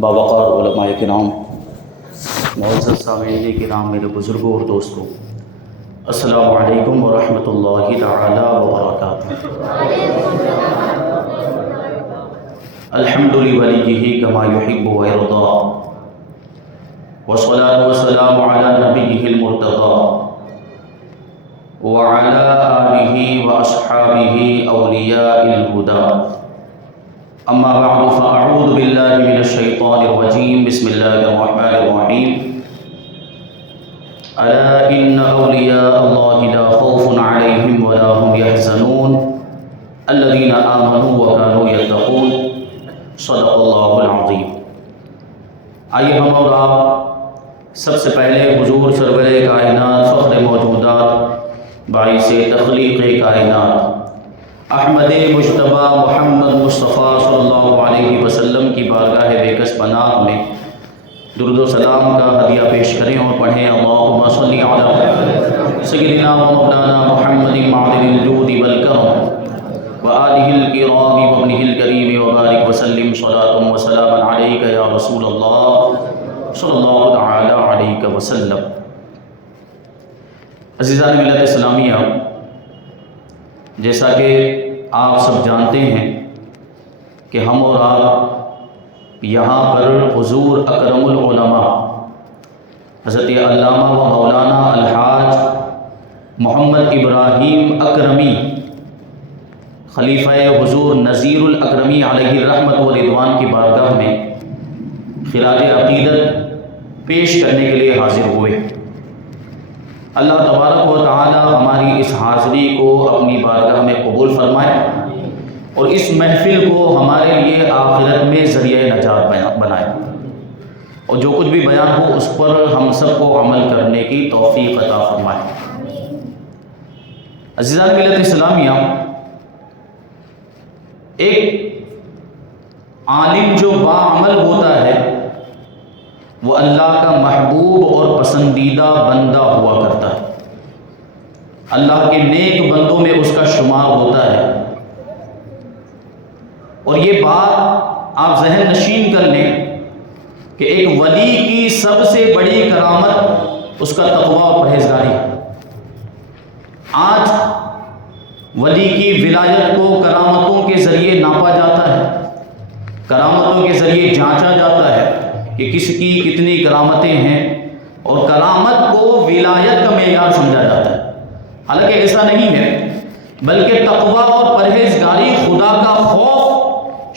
باوقار علماء کرام، معزز سامعین کرام، میرے بزرگوں اور دوستوں، السلام علیکم ورحمۃ اللہ تعالی وبرکاتہ۔ الحمد لولیہ کما یحب ویرضی، والصلاۃ والسلام علی نبیہ المرتضی وعلی آلہ واصحابہ اولیاء الہدی، اما بعد فاعوذ باللہ من الشیطان الرجیم، بسم اللہ الرحمن الرحیم۔ الا ان اولیاء اللہ لا خوف علیہم ولا هم يحزنون الذین آمنوا وكانوا يتقون، صدق اللہ العظیم۔ آئیے ہم اور آپ سب سے پہلے حضور سرور کائنات، فخر موجودات، باعث تخلیق کائنات، احمد مجتبیٰ محمد مصطفیٰ صلی اللہ علیہ وسلم کی بارگاہ بیکس پناہ میں درود و سلام کا ہدیہ پیش کریں اور پڑھیں اللہم صلی علی سیدنا و مولانا محمد معدن الجود والکرم وآلہ الکرام وابنہ الکریم وبارک وسلم صلاۃ و سلام علیک یا رسول اللہ صلی اللہ تعالی علیہ وسلم۔ عزیزان ملت اسلامیہ، جیسا کہ آپ سب جانتے ہیں کہ ہم اور آپ یہاں پر حضور اکرم العلماء حضرت علامہ و مولانا الحاج محمد ابراہیم اکرمی خلیفہ حضور نذیر الاکرمی علیہ الرحمت و رضوان کی بارگاہ میں خراج عقیدت پیش کرنے کے لیے حاضر ہوئے۔ اللہ تبارک و تعالی ہماری اس حاضری کو اپنی بارگاہ میں قبول فرمائے اور اس محفل کو ہمارے لیے آخرت میں ذریعہ نجات بنائے، اور جو کچھ بھی بیان ہو اس پر ہم سب کو عمل کرنے کی توفیق عطا فرمائے۔ عزیزان ملت اسلامیہ، ایک عالم جو باعمل ہوتا ہے وہ اللہ کا محبوب اور پسندیدہ بندہ ہوا کرتا ہے، اللہ کے نیک بندوں میں اس کا شمار ہوتا ہے۔ اور یہ بات آپ ذہن نشین کر لیں کہ ایک ولی کی سب سے بڑی کرامت اس کا تقوی اور پرہیزگاری ہے۔ آج ولی کی ولایت کو کرامتوں کے ذریعے ناپا جاتا ہے، کرامتوں کے ذریعے جانچا جاتا ہے کہ کس کی کتنی کرامتیں ہیں، اور کرامت کو ولایت کا معیار سمجھا جاتا ہے، حالانکہ ایسا نہیں ہے، بلکہ تقوی اور پرہیزگاری، خدا کا خوف،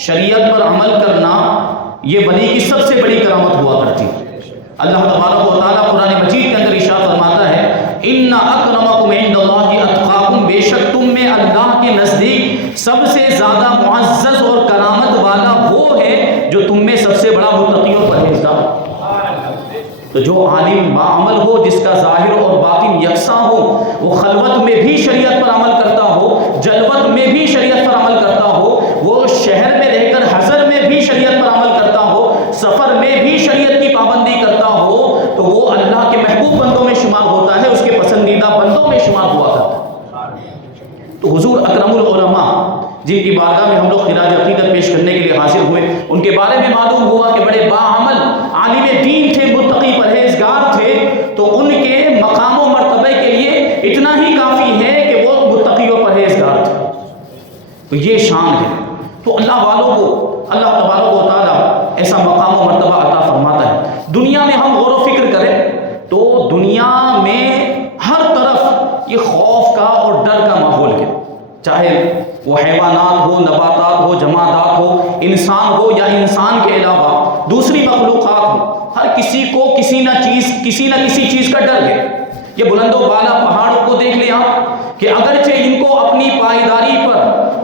شریعت پر عمل کرنا، یہ ولی کی سب سے بڑی کرامت ہوا کرتی ہے۔ اللہ تبارک و تعالیٰ قرآن مجید کے اندر ارشاد فرماتا ہے ان اکرمکم عند اللہ اتقاکم، بے شک تم میں اللہ کے نزدیک سب سے زیادہ معزز اور کرامت والا وہ ہے جو تم میں سب سے بڑا متقی اور پرہیزگار۔ تو جو عالم باعمل ہو، جس کا ظاہر اور باطن یکساں ہو، وہ خلوت میں بھی شریعت پر عمل کرتا ہو، جلوت میں بھی شریعت پر عمل کرتا ہو، وہ شہر میں رہ کر حضر میں بھی شریعت پر عمل کرتا ہو، سفر میں بھی شریعت کی پابندی کرتا ہو، تو وہ اللہ کے محبوب بندوں میں شمار ہوتا ہے، اس کے پسندیدہ بندوں میں شمار ہوا کرتا ہے۔ تو حضور اکرم العلماء جن کی بارگاہ میں ہم لوگ خراج عقیدت پیش کرنے کے لیے حاضر ہوئے، ان کے بارے میں معلوم ہوا کہ بڑے باعمل عالم دین تھے، متقی پرہیزگار تھے، تو ان کے مقام و مرتبے کے لیے اتنا ہی کافی ہے کہ وہ متقی و پرہیزگار تھے۔ تو یہ شان ہے، تو اللہ والوں کو اللہ تبارک و تعالیٰ ایسا مقام و مرتبہ عطا فرماتا ہے۔ دنیا میں ہم غور و فکر کریں تو دنیا میں ہر طرف یہ خوف کا اور ڈر کا ماحول ہے، چاہے وہ حیوانات ہو، نباتات ہو، جمادات ہو، انسان ہو یا انسان کے علاوہ دوسری مخلوقات ہو، ہر کسی کو کسی نہ کسی چیز کا ڈر ہے۔ یہ بلند و بالا پہاڑوں کو دیکھ لیں آپ کہ اگرچہ ان کو اپنی پائیداری پر،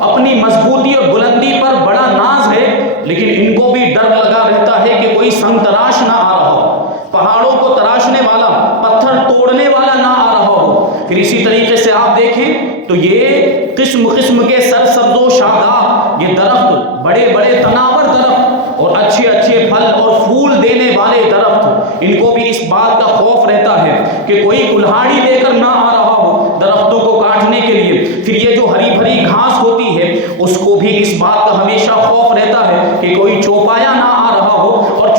اپنی مضبوطی اور بلندی پر بڑا ناز ہے، لیکن ان کو بھی ڈر لگا رہتا ہے کہ کوئی سنگ تراش نہ آ رہا ہو، پہاڑوں کو تراشنے والا، پتھر توڑنے والا نہ آ رہا ہو۔ پھر اسی طریقے سے آپ دیکھیں تو یہ قسم قسم کے سرسبز و شاداب یہ درخت، بڑے بڑے تناور درخت اور اچھے اچھے پھل اور پھول دینے والے درخت، ان کو بھی اس بات کا خوف رہتا ہے کہ کوئی کلہاڑی لے کر نہ آ رہا ہو درختوں کو کاٹنے کے لیے۔ پھر یہ جو ہری بھری گھاس ہوتی ہے اس کو بھی اس بات کا ہمیشہ خوف رہتا ہے کہ کوئی چوپایا نہ آ رہا ہو، اور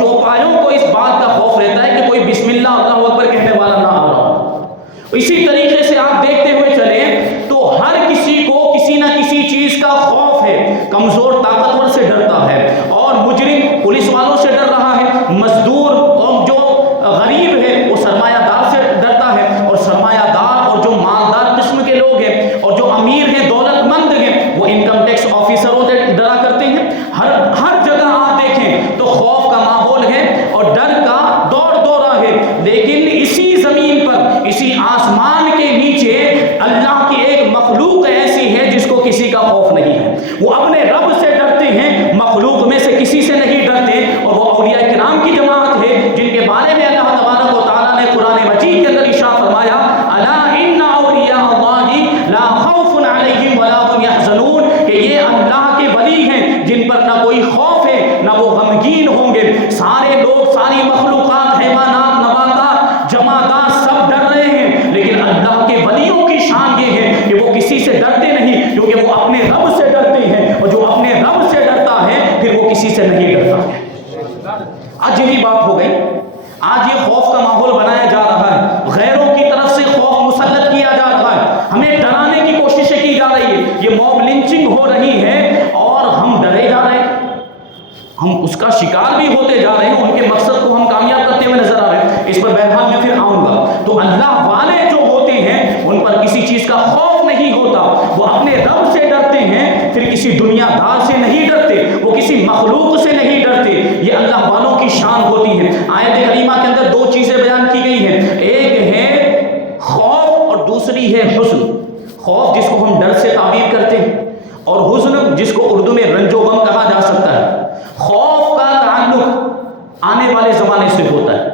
غمگین ہوں گے. سارے لوگ، ساری مخلوقات، حیوانات، نباتات، جمادات سب ڈر رہے ہیں، لیکن اللہ کے ولیوں کی شان یہ ہے کہ وہ کسی سے ڈرتے نہیں، کیونکہ وہ اپنے رب سے ڈرتے ہیں، اور جو اپنے رب سے ڈرتا ہے پھر وہ کسی سے نہیں ڈرتا ہے. آج یہی بات ہو گئی. آج یہ خوف کا ماحول بنایا جا رہا ہے، غیروں کی طرف سے خوف مسلط کیا جا رہا ہے، ہمیں ڈرانے کی کوششیں کی جا رہی ہے، یہ موب لنچنگ ہو رہی ہے اور ہم ڈرے جا رہے ہیں، ہم اس کا شکار بھی ہوتے جا رہے ہیں، ان کے مقصد کو ہم کامیاب کرتے ہوئے نظر آ رہے ہیں. اس پر بہرحال میں پھر آؤں گا. تو اللہ والے جو ہوتے ہیں ان پر کسی چیز کا خوف نہیں ہوتا، وہ اپنے رب سے ڈرتے ہیں، پھر کسی دنیا دار سے نہیں ڈرتے، وہ کسی مخلوق سے نہیں ڈرتے. یہ اللہ والوں کی شان ہوتی ہے. آیت کریمہ کے اندر دو چیزیں بیان کی گئی ہیں، ایک ہے خوف اور دوسری ہے حزن. خوف جس کو ہم ڈر سے تعبیر کرتے ہیں، اور حزن جس کو اردو میں رنج و غم کہا جا سکتا ہے. خوف کا تعلق آنے والے زمانے سے ہوتا ہے.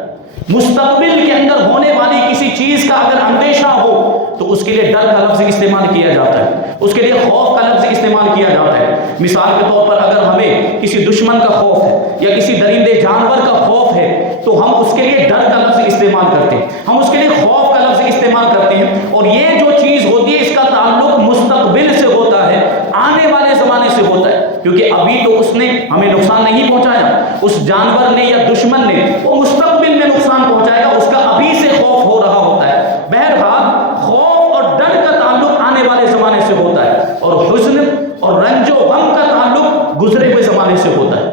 مستقبل کے اندر ہونے والی کسی چیز کا اگر اندیشہ ہو تو اس کے لیے ڈر کا لفظ استعمال کیا جاتا ہے، اس کے لیے خوف کا لفظ استعمال کیا جاتا ہے. مثال کے طور پر اگر ہمیں کسی دشمن کا خوف ہے یا کسی درندے جانور کا خوف ہے تو ہم اس کے لیے ڈر کا لفظ استعمال کرتے ہیں، ہم اس کے لیے خوف کا لفظ استعمال کرتے ہیں. اور یہ جو چیز ہوتی ہے اس کا تعلق مستقبل سے ہوتا ہے، آنے والے زمانے سے ہوتا ہے، کیونکہ ابھی تو اس نے ہمیں نقصان نہیں پہنچایا، اس جانور نے یا دشمن نے، وہ مستقبل میں نقصان پہنچائے گا، اس کا ابھی سے خوف ہو رہا ہوتا ہے. بہرحال خوف اور ڈر کا تعلق آنے والے زمانے سے ہوتا ہے، اور حزن اور رنج و غم کا تعلق گزرے ہوئے زمانے سے ہوتا ہے،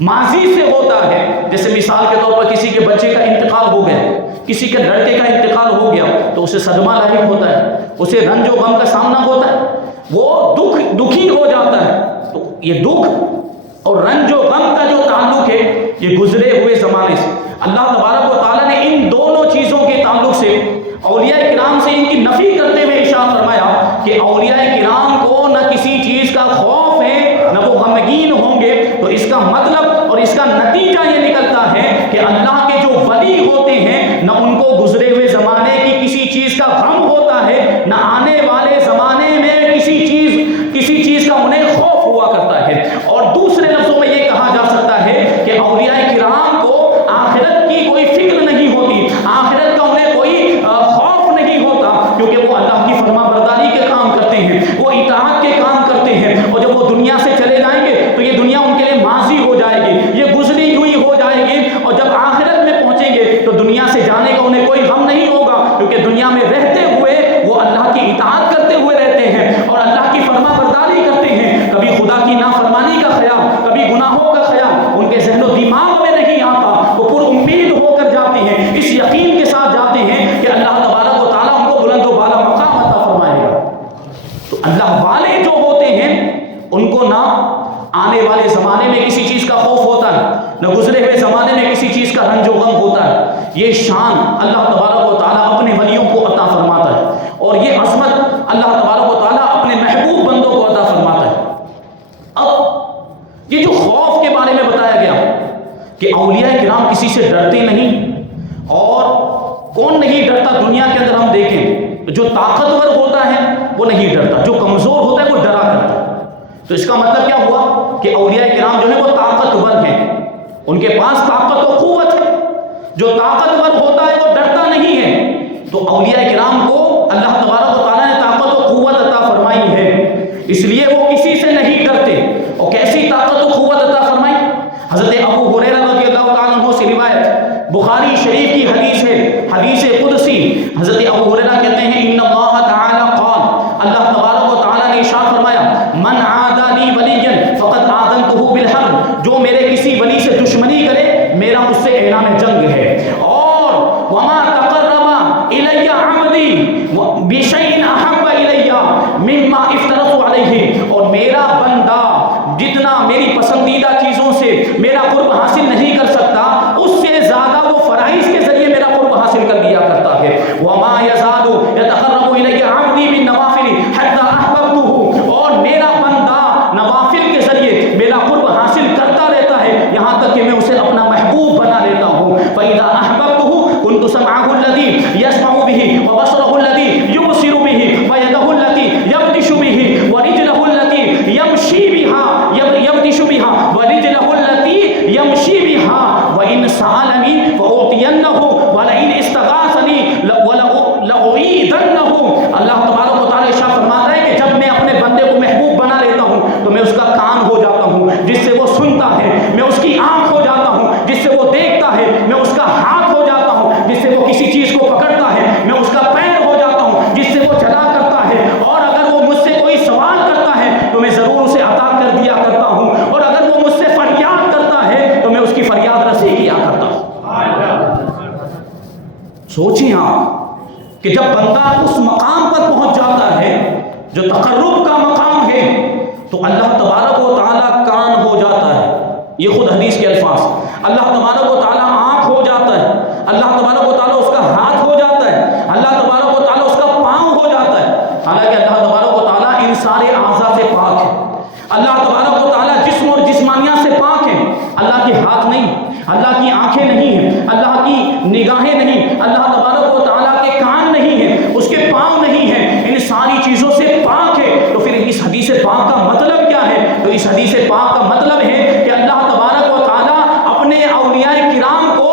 ماضی سے ہوتا ہے. جیسے مثال کے طور پر کسی کے بچے کا انتقال ہو گیا، کسی کے لڑکے کا انتقال ہو گیا تو اسے صدمہ لاحق ہوتا ہے، اسے رنج و غم کا سامنا ہوتا ہے، وہ دکھی ہو جاتا ہے. تو یہ دکھ اور رنج و غم کا جو تعلق ہے یہ گزرے ہوئے زمانے سے. اللہ تبارک و تعالیٰ نے ان دونوں چیزوں کے تعلق سے اولیاء کرام سے ان کی نفی کرتے ہوئے ارشاد فرمایا کہ اولیاء کرام کو نہ کسی چیز کا خوف ہے نہ وہ غمگین ہوں گے. تو اس کا مطلب اور اس کا نتیجہ یہ نکلتا ہے کہ اللہ کے جو ولی ہوتے ہیں نہ ان کو گزرے ہوئے زمانے کی کسی چیز کا غم ہوتا ہے، نہ آنے والے زمانے میں کسی چیز کا انہیں خوف ہوا کرتا ہے. اور دوسرے لفظوں میں یہ کہا جا سکتا ہے کہ اولیاء کرام کو آخرت کی کوئی فکر نہیں ہوتی، آخرت کا انہیں کوئی خوف نہیں ہوتا، کیونکہ وہ اللہ کی فرما برداری کے کام کرتے ہیں، وہ اطاعت کے کام کرتے ہیں. اور جب وہ دنیا سے چلے جائیں گے تو یہ دنیا ان کے لیے ماضی ہو جائے گی، یہ گزری ہوئی ہو جائے گی. اور جب آخرت میں پہنچیں گے تو دنیا سے جانے کا انہیں کوئی غم نہیں ہوگا، کیونکہ دنیا میں رہتے ہوئے وہ اللہ کی اطاعت کرتے ہوئے رہتے ہیں اور اللہ کی فرما برداری کرتے ہیں. کبھی خدا کی نافرمانی کا خیال، کبھی گناہوں کا خیال ان کے ذہن و دماغ میں نہیں آتا. وہ پر امید ہو کر جاتے ہیں، اس یقین کے ساتھ جاتے ہیں کہ اللہ تبارک و تعالیٰ ان کو بلند و بالا مقام عطا فرمائے گا. تو اللہ والے جو ہوتے ہیں ان کو نہ آنے والے زمانے میں کسی چیز کا خوف ہوتا ہے، نہ گزرے ہوئے زمانے میں کسی چیز کا رنج و غم ہوتا ہے. یہ شان اللہ تبارک و تعالیٰ اپنے ولیوں کو عطا فرماتا ہے، اور یہ عظمت اللہ تبارک و تعالیٰ اپنے محبوب بندوں کو عطا فرماتا ہے. اب یہ جو خوف کے بارے میں بتایا گیا کہ اولیاء کرام کسی سے ڈرتے نہیں، اور کون نہیں ڈرتا؟ دنیا کے اندر ہم دیکھیں جو طاقتور ہوتا ہے وہ نہیں ڈرتا، جو کمزور ہوتا ہے وہ ڈرا کرتا ہے. تو اس کا مطلب کیا ہوا کہ اولیاء کرام جو ہے وہ طاقتور ہیں، ان کے پاس طاقت و قوت ہے. جو طاقتور ہوتا ہے وہ ڈرتا نہیں ہے. تو اولیاء کرام کو اللہ تبارک و تعالیٰ نے طاقت و قوت عطا فرمائی ہے، اس لیے وہ کسی سے نہیں ڈرتے. اور کیسی طاقت و قوت عطا فرمائی؟ حضرت ابو ہریرہ رضی اللہ تعالیٰ عنہ سے روایت، بخاری شریف کی حدیث ہے، حدیث قدسی. حضرت ابو ہریرہ کہتے ہیں ان اللہ تعالی قال، اللہ تبارک و تعالیٰ نے ارشاد فرمایا من عادى لی ولیا فقد آذنته بالحرب، جو میرے کسی ولی سے دشمنی کرے میرا اس سے اعلان جنگ ہے. اور وما تقرب الی عبدی بشیء احب الی مما افترضت علیہ، اور میرا بندہ جتنا میری پسندیدہ چیزوں سے میرا قرب حاصل نہیں کر سکتا اس سے زیادہ وہ فرائض کے ذریعے میرا قرب حاصل کر لیا کرتا ہے. وما یزال یتقرب الی عبدی بالنوافل حتی احببته، اور میرا بندہ نوافل کے ذریعے میرا قرب حاصل کرتا رہتا ہے یہاں تک کہ میں اسے اپنا محبوب بنا لیتا ہوں. فاذا احببته كنت سمعه الذي يسمع به وبصره الذي يبصر به ويده التي يبطش به ورجله التي يمشي بها ورجله التي يمشي سألنی فأعطینہ ولئن استغاثنی لأعیذنہ۔ اللہ تبارک و تعالیٰ ارشاد فرماتا ہے کہ جب میں اپنے بندے کو محبوب بنا لیتا ہوں تو میں اس کا کان ہو جاتا ہوں جس سے وہ سنتا ہے، میں اس کی آنکھ ہو جاتا ہوں جس سے وہ دیکھتا ہے، میں اس کا ہاتھ ہو جاتا ہوں جس سے وہ کسی چیز کو پکڑتا ہے، میں اس کا پیر ہو جاتا ہوں جس سے وہ چلا کرتا ہے، اور اگر وہ مجھ سے کوئی سوال کرتا ہے تو میں ضرور اسے عطا کر دیا کرتا ہوں، اور اگر وہ مجھ سے فریاد کرتا ہے تو میں اس کی فریاد رسی کیا کرتا ہوں۔ سوچیں آپ کہ جب بندہ اس مقام پر پہنچ جاتا ہے جو تقرب کا مقام ہے تو اللہ تبارک و تعالیٰ کان ہو جاتا ہے، یہ خود حدیث کے الفاظ، اللہ تبارک و تعالیٰ آنکھ ہو جاتا ہے، اللہ تبارک و تعالیٰ اس کا ہاتھ ہو جاتا ہے، اللہ تبارک و تعالیٰ اس کا پاؤں ہو جاتا ہے۔ حالانکہ اللہ تبارک و تعالیٰ ان سارے اعضاء سے پاک ہے، اللہ تبارک و تعالیٰ جسم اور جسمانیات سے پاک ہے، اللہ کے ہاتھ نہیں، اللہ کی آنکھیں نہیں ہیں، اللہ کی نگاہیں نہیں، اللہ تبارک و تعالیٰ کے کان نہیں ہیں، اس کے پاؤں نہیں ہیں، ان ساری چیزوں سے پاک ہے۔ تو پھر اس حدیث پاک کا مطلب کیا ہے؟ تو اس حدیث پاک کا مطلب ہے کہ اللہ تبارک و تعالیٰ اپنے اولیاء کرام کو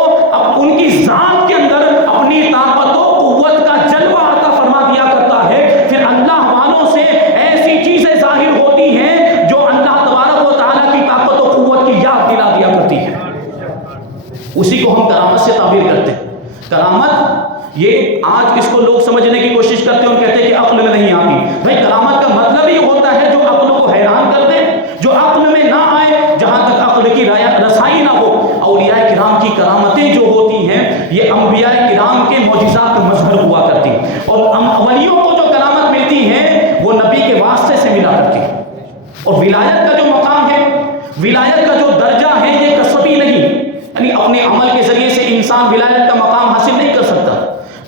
ان کی ذات کے اندر اپنی طاقت و قوت کا جلوہ عطا فرما دیا کرتا ہے، پھر اللہ والوں سے ایسی چیزیں ظاہر ہوتی ہیں جو اللہ تبارک و تعالیٰ کی طاقت و قوت کی یاد دلا دیا کرتی ہے، اسی کو ہم کرامت سے تعبیر کرتے ہیں۔ کرامت یہ آج اس کو لوگ سمجھنے کی کوشش کرتے ہیں اور کہتے ہیں کہ عقل میں نہیں آتی۔ بھائی کرامت کا مطلب یہ ہوتا ہے جو عقل کو حیران کر دے، جو عقل میں نہ آئے، جہاں تک عقل کی رسائی نہ ہو۔ اولیاء کرام کی کرامتیں جو ہوتی ہیں یہ انبیاء کرام کے معجزات کا مظہر ہوا کرتی ہیں، اور ولیوں کو جو کرامت ملتی ہے وہ نبی کے واسطے سے ملا کرتی ہے۔ اور ولایت کا جو مقام ہے، ولایت کا جو درجہ ہے، یہ کسبی نہیں، یعنی اپنے عمل کے ذریعے سے انسان ولایت کا مقام حاصل نہیں کر سکتا،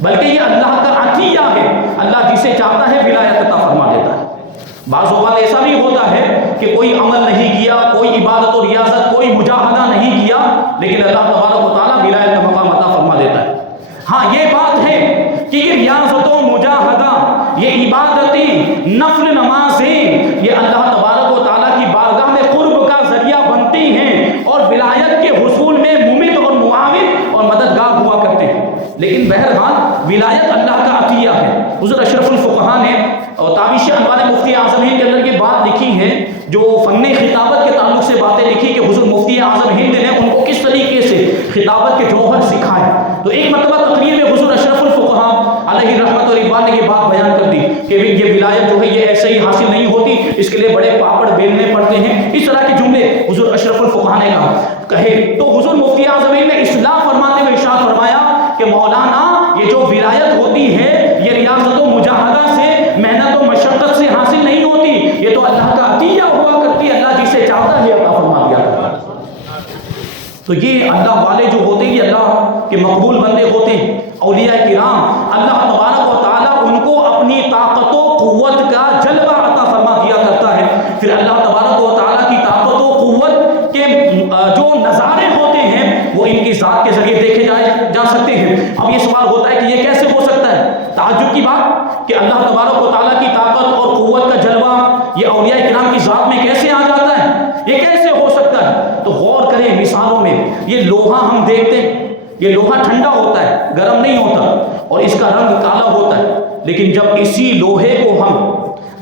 بلکہ یہ اللہ کا عطیہ ہے، اللہ جسے چاہتا ہے ولایت عطا فرما دیتا ہے۔ بعض اوقات ایسا بھی ہوتا ہے کہ کوئی عمل نہیں کیا، کوئی عبادت و ریاضت، کوئی مجاہدہ نہیں کیا، لیکن اللہ تبارک و تعالیٰ ولایت کا مقام عطا فرما دیتا ہے۔ ہاں یہ بات ہے کہ یہ ریاضت و مجاہدہ، یہ عبادتیں، نفل نمازیں، یہ اللہ تبارک و تعالیٰ کی بارگاہ میں قرب کا ذریعہ بنتی ہیں اور ولایت کے حصول میں ممد اور معاون اور مددگار ہوا کرتے ہیں، لیکن بہرحال ولایت اللہ کا عطیہ ہے۔ حضور اشرف الفقہاء نے اور تابعی انوار مفتی اعظم ہند کے اندر یہ بات لکھی ہے، جو فن خطابت کے تعلق سے باتیں لکھی کہ حضور مفتی اعظم ہند نے ان کو کس طریقے سے خطابت کے جوہر سکھائے۔ تو ایک مرتبہ تقریر میں حضور اشرف الفقہاء علیہ رحمت و رضوان نے یہ بات بیان کر دی کہ یہ ولایت جو ہے یہ ایسے ہی حاصل نہیں ہوتی، اس کے لیے بڑے پاپڑ بیلنے پڑتے ہیں، اس طرح کے جملے حضور اشرف الفقہاء نے کہے تو حضور مفتی اعظم ہند نے اصلاح فرماتے ہوئے ارشاد فرمایا کہ مولانا یہ جو ولایت ہوتی ہے یہ ریاضت و مجاہدہ سے، محنت و مشقت سے حاصل نہیں ہوتی، یہ تو اللہ کا عطیہ ہوا کرتی ہے، اللہ جسے چاہتا ہے عطا فرما دیا کرتا ہے۔ تو یہ اللہ والے جو ہوتے ہیں یہ اللہ کے مقبول بندے ہوتے ہیں، اولیاء کرام، اللہ تبارک و تعالیٰ ان کو اپنی طاقت و قوت کا جلوہ عطا فرما دیا کرتا ہے، پھر اللہ تبارک و تعالیٰ کی طاقت و قوت کے جو نظارے ہوتے ہیں وہ ان کی ذات کے ذریعے دیکھے جا سکتے ہیں۔ اب یہ سوال ہوتا ہے کہ یہ کیسے ہو سکتا ہے؟ تعجب کی بات کہ اللہ تبارک و تعالیٰ کی طاقت اور قوت کا جلوہ یہ اولیاء کرام کی ذات میں کیسے آ جاتا ہے، یہ کیسے ہو سکتا ہے؟ تو غور کریں مثالوں میں، یہ لوہا ہم دیکھتے ہیں، یہ لوہا ٹھنڈا ہوتا ہے، گرم نہیں ہوتا، اور اس کا رنگ کالا ہوتا ہے، لیکن جب اسی لوہے کو ہم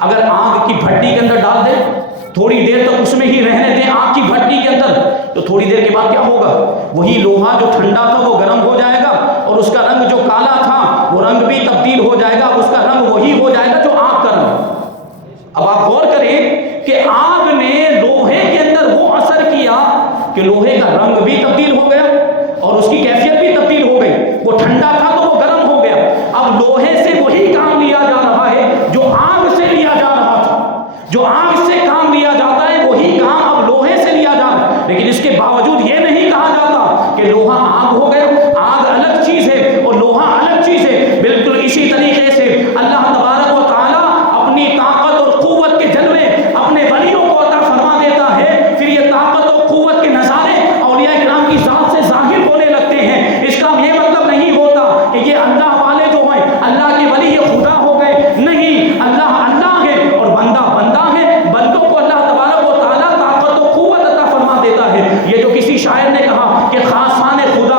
اگر آگ کی بھٹی کے اندر ڈال دیں، تھوڑی دیر تک اس میں ہی رہنے دیں آگ کی بھٹی کے اندر، تو تھوڑی دیر کے بعد کیا ہوگا؟ وہی لوہا جو ٹھنڈا تھا وہ گرم ہو جائے گا، اور اس کا رنگ جو کالا تھا وہ رنگ بھی تبدیل ہو جائے گا، اس کا رنگ وہی ہو جائے گا جو آگ کا رنگ۔ اب آپ غور کریں کہ آگ نے لوہے کے اندر وہ اثر کیا کہ لوہے کا رنگ بھی تبدیل ہو گیا اور اس کی کیفیت بھی تبدیل ہو گئی، وہ ٹھنڈا تھا تو وہ گرم ہو گیا۔ اب لوہے سے وہی کام لیا جا رہا ہے جو آگ سے لیا جا رہا تھا، جو آگ سے کام لیا جاتا ہے وہی کام اب لوہے سے لیا جا رہا ہے، لیکن اس کے باوجود یہ نہیں کہا جاتا کہ لوہا آگ ہو گیا، آگ الگ چیز ہے اور لوہا الگ چیز ہے۔ بالکل اسی طریقے سے اللہ تبارک و تعالیٰ اپنی طاقت اور قوت کے جلوے اپنے ولیوں کو عطا فرما دیتا ہے، پھر یہ طاقت اور قوت کے نظارے اولیاء کرام کی ذات سے ظاہر ہونے لگتے ہیں۔ اس کا یہ مطلب نہیں ہوتا کہ یہ اللہ والے جو ہیں، اللہ کے ولی یہ خدا ہو گئے، نہیں، اللہ اللہ ہے اور بندہ بندہ ہے، بندوں کو اللہ تبارک و تعالیٰ طاقت و قوت عطا فرما دیتا ہے۔ یہ جو کسی شاعر نے کہا کہ خاصان خدا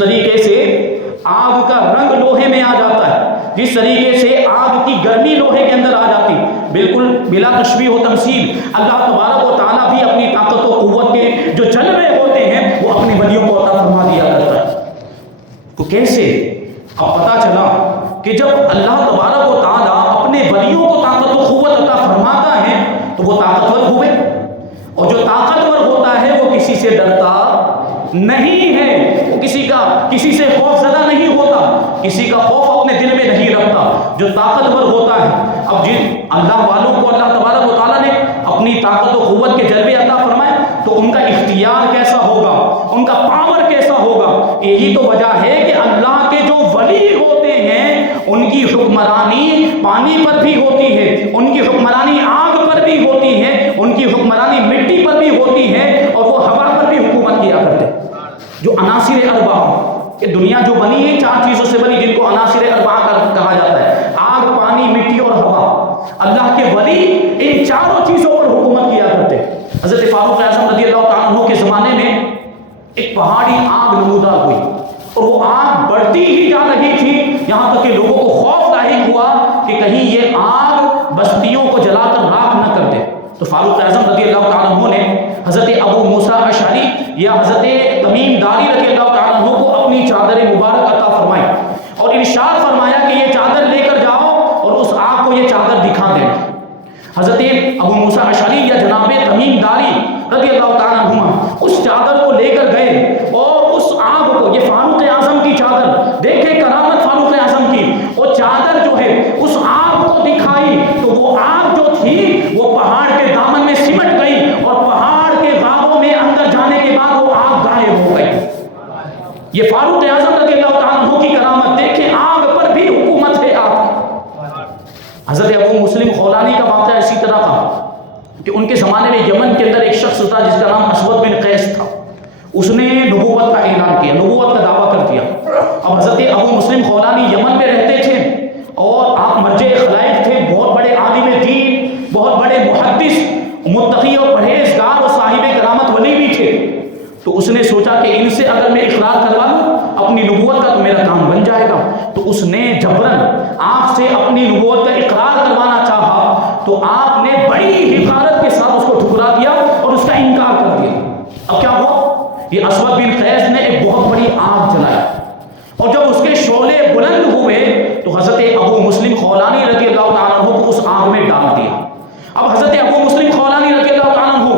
طریقے سے آگ کا رنگ لوہے میں آ جاتا ہے، جس طریقے سے آگ کی گرمی لوہے کے اندر آ جاتی، بالکل بلا تشبیہ و تمثیل اللہ تبارک و تعالیٰ بھی اپنی طاقت و قوت کے جو جلوے ہوتے ہیں وہ اپنی ولیوں کو عطا فرما دیا کرتا ہے۔ تو کیسے؟ اب پتہ چلا کہ جب اللہ تبارک و تعالیٰ اپنے ولیوں کو طاقت و قوت عطا فرماتا ہے تو وہ طاقتور ہوئے، اور جو طاقتور ہوتا ہے وہ کسی سے ڈرتا نہیں ہے، وہ کسی سے خوف زدہ نہیں ہوتا، کسی کا خوف اپنے دل میں نہیں رکھتا، جو طاقتور ہوتا ہے۔ اب جن اللہ والوں کو اللہ تبارک و تعالیٰ نے اپنی طاقت و قوت کے جلوے عطا فرمائے تو ان کا اختیار کیسا ہوگا، ان کا پاور کیسا ہوگا؟ یہی تو وجہ ہے کہ اللہ کے جو ولی ہوتے ہیں ان کی حکمرانی پانی پر بھی ہوتی ہے، ان کی حکمرانی آگ پر بھی ہوتی ہے، ان کی حکمرانی مٹی پر بھی ہوتی ہے، اور وہ ہوا پر بھی حکومت کیا کرتے ہیں۔ جو عناصر اربعہ کہ دنیا جو بنی ہے 4 چیزوں سے بنی، جن کو عناصر اربعہ کہا جاتا ہے، آگ، پانی، مٹی اور ہوا۔ اللہ کے ولی ان چاروں چیزوں پر حکومت کیا کرتے۔ حضرت فاروق اعظم رضی اللہ تعالیٰ عنہ کے زمانے میں ایک پہاڑی آگ نمودار ہوئی، اور وہ آگ بڑھتی ہی جا رہی تھی، یہاں تک کہ لوگوں کو خوف لاحق ہوا کہ کہیں یہ آگ بستیوں کو جلا کر راکھ نہ کر دے۔ تو فاروق اعظم رضی اللہ تعالیٰ عنہ نے حضرت ابو موسیٰ اشعری یا حضرت تمیم داری رضی اللہ تعالیٰ عنہ کو اپنی چادر مبارک عطا فرمائی، اور ارشاد فرمایا کہ یہ چادر لے کر جاؤ اور اس آگ کو یہ چادر دکھا دینا۔ حضرت ابو موسیٰ اشعری یا جناب تمیم داری رضی اللہ تعالیٰ عنہ اس چادر کو لے کر گئے، اور اس آگ کو، یہ فاروق اعظم کی چادر، دیکھیں کرامت فاروق اعظم کی، وہ چادر جو ہے اس آگ کو دکھائی تو وہ آگ جو تھی وہ پہاڑ کے دامن میں سمٹ گئی، اور پہاڑ کے غاروں میں اندر جانے کے بعد وہ آگ غائب ہو گئی۔ یہ فاروق اعظم رضی اللہ تعالیٰ عنہ کی کرامت، دیکھیں آگ پر بھی حکومت ہے آپ کی۔ حضرت ابو مسلم خولانی کا واقعہ اسی طرح تھا کہ ان کے زمانے میں یمن کے اندر ایک شخص تھا جس کا نام اسود بن قیس تھا، اس نے نبوت کا اعلان کیا، نبوت کا دعویٰ کر دیا۔ اب حضرت ابو مسلم خولانی یمن میں رہتے تھے، اور آپ مرجع خلائق تھے، بہت بڑے عالم دین، بہت بڑے محدث، متقی اور پرہیزگار اور صاحب کرامت ولی بھی تھے۔ تو اس نے سوچا کہ ان سے اگر میں اقرار کروا لوں اپنی نبوت کا تو میرا کام بن جائے گا۔ تو اس نے جبرن آپ سے اپنی نبوت کا اقرار کروانا چاہا، تو آپ نے بڑی حقارت کے ساتھ اس کو ٹھکرا دیا اور اس کا انکار کر دیا۔ اب کیا ہوا؟ یہ اسود بن قیس نے ایک بہت بڑی آگ جلائی، اور جب اس کے شعلے بلند ہوئے تو حضرت ابو مسلم خولانی رضی اللہ تعالیٰ عنہ کو اس آگ میں ڈال دیا۔ اب حضرت ابو مسلم خولانی رضی اللہ تعالیٰ عنہ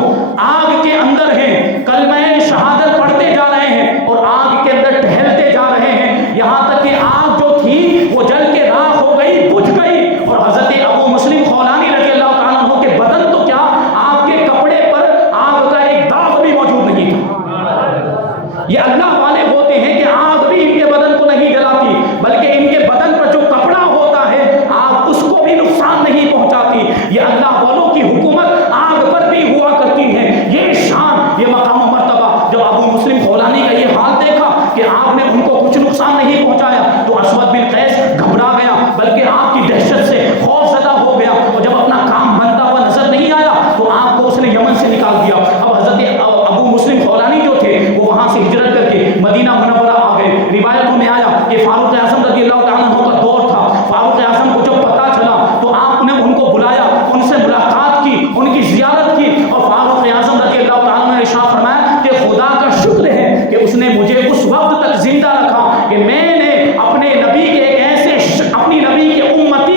آگ کے اندر ہیں، کلمہ شہادت پڑھتے جا رہے ہیں، اور آگ کے اندر ٹہلتے جا رہے ہیں، یہاں تک کہ آگ جو تھی وہ جل کے راکھ ہو گئی، بجھ گئی، اور حضرت ابو مسلم خولانی رضی اللہ تعالیٰ عنہ کے بدن تو کیا، آپ کے کپڑے پر آگ کا ایک داغ بھی موجود نہیں تھا۔ یہ اللہ والے ہوتے ہیں کہ آگ بھی ان کے بدن کو نہیں جلاتی، بلکہ ان کے بدن پر جو کپڑا ہوتا ہے آگ اس کو بھی نقصان نہیں پہنچاتی۔ یہ اللہ والوں کی حکومت آگ پر بھی ہوا کرتی ہے۔ یہ شان، یہ مقام و مرتبہ، جب ابو مسلم خولانی کا یہ حال دیکھا کہ آگ نے ان کو کچھ نقصان نہیں پہنچایا تو اسود بن قیس گھبرا گیا، بلکہ آپ کی دہشت سے خوف زدہ ہو گیا، اور جب اپنا کام بنتا ہوا نظر نہیں آیا تو آپ کو اس نے یمن سے نکال دیا۔ اب حضرت ابو مسلم خولانی جو تھے وہ وہاں سے ہجرت کر کے مدینہ منورہ آ گئے۔ روایتوں میں آیا کہ فاروق اعظم رضی اللہ تعالیٰ عنہ کا دور تھا، فاروق اعظم کو جب پتہ چلا تو آپ نے ان کو بلایا، ان سے ملاقات کی، ان کی زیارت کی، اور فاروق اعظم رضی اللہ تعالیٰ عنہ نے ارشاد فرمایا کہ خدا کا شکر ہے کہ اس نے مجھے اس وقت تک زندہ رکھا کہ میں نے اپنے نبی کے ایک ایسے اپنی نبی کے امت